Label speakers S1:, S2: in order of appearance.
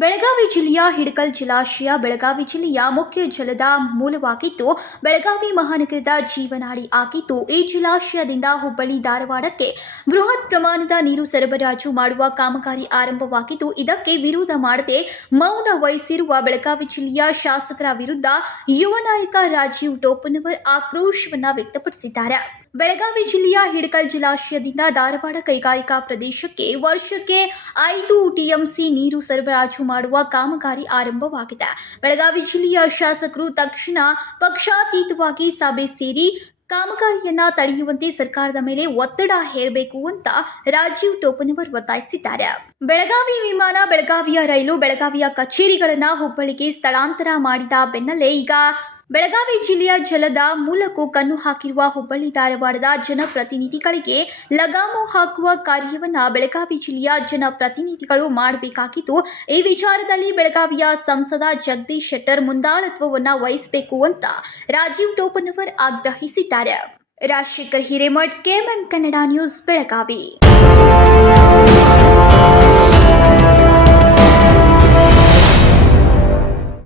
S1: ಬೆಳಗಾವಿ ಜಿಲ್ಲೆಯ ಹಿಡಕಲ್ ಜಲಾಶಯ, ಬೆಳಗಾವಿ ಜಿಲ್ಲೆಯ ಮುಖ್ಯ ಜಲದ ಮೂಲವಾಗಿದ್ದು, ಬೆಳಗಾವಿ ಮಹಾನಗರದ ಜೀವನಾಡಿ ಆಗಿದ್ದು, ಈ ಜಲಾಶಯದಿಂದ ಹುಬ್ಬಳ್ಳಿ, ಧಾರವಾಡಕ್ಕೆ ಬೃಹತ್ ಪ್ರಮಾಣದ ನೀರು ಸರಬರಾಜು ಮಾಡುವ ಕಾಮಗಾರಿ ಆರಂಭವಾಗಿದ್ದು, ಇದಕ್ಕೆ ವಿರೋಧ ಮಾಡದೆ ಮೌನ ವಹಿಸಿರುವ ಬೆಳಗಾವಿ ಜಿಲ್ಲೆಯ ಶಾಸಕರ ವಿರುದ್ಧ ಯುವ ನಾಯಕ ರಾಜೀವ್ ಟೋಪನವರ್ ಆಕ್ರೋಶವನ್ನು ವ್ಯಕ್ತಪಡಿಸಿದ್ದಾರೆ. ಬೆಳಗಾವಿ ಜಿಲ್ಲೆಯ ಹಿಡಕಲ್ ಜಲಾಶಯದಿಂದ ಧಾರವಾಡ ಕೈಗಾರಿಕಾ ಪ್ರದೇಶಕ್ಕೆ ವರ್ಷಕ್ಕೆ ಐದು ಟಿಎಂಸಿ ನೀರು ಸರಬರಾಜು ಮಾಡುವ ಕಾಮಗಾರಿ ಆರಂಭವಾಗಿದೆ. ಬೆಳಗಾವಿ ಜಿಲ್ಲೆಯ ಶಾಸಕರು ತಕ್ಷಣ ಪಕ್ಷಾತೀತವಾಗಿ ಸಭೆ ಸೇರಿ ಕಾಮಗಾರಿಯನ್ನ ತಡೆಯುವಂತೆ ಸರ್ಕಾರದ ಮೇಲೆ ಒತ್ತಡ ಹೇರಬೇಕು ಅಂತ ರಾಜೀವ್ ಟೋಪನವರ್ ಒತ್ತಾಯಿಸಿದ್ದಾರೆ. ಬೆಳಗಾವಿ ವಿಮಾನ, ಬೆಳಗಾವಿಯ ರೈಲು, ಬೆಳಗಾವಿಯ ಕಚೇರಿಗಳನ್ನು ಹುಬ್ಬಳ್ಳಿಗೆ ಸ್ಥಳಾಂತರ ಮಾಡಿದ ಬೆನ್ನಲ್ಲೇ ಈಗ ಬೆಳಗಾವಿ ಜಿಲ್ಲೆಯ ಜಲದ ಮೂಲಕ್ಕೂ ಕಣ್ಣು ಹಾಕಿರುವ ಹುಬ್ಬಳ್ಳಿ ಧಾರವಾಡದ ಜನಪ್ರತಿನಿಧಿಗಳಿಗೆ ಲಗಾಮು ಹಾಕುವ ಕಾರ್ಯವನ್ನು ಬೆಳಗಾವಿ ಜಿಲ್ಲೆಯ ಜನಪ್ರತಿನಿಧಿಗಳು ಮಾಡಬೇಕಾಗಿದ್ದು ಈ ವಿಚಾರದಲ್ಲಿ ಬೆಳಗಾವಿಯ ಸಂಸದ ಜಗದೀಶ್ ಶೆಟ್ಟರ್ ಮುಂದಾಳತ್ವವನ್ನು ವಹಿಸಬೇಕು ಅಂತ ರಾಜೀವ್ ಟೋಪನವರ್ ಆಗ್ರಹಿಸಿದ್ದಾರೆ. Rajashekhar Hiremath, KMM Kannada news, Belagavi.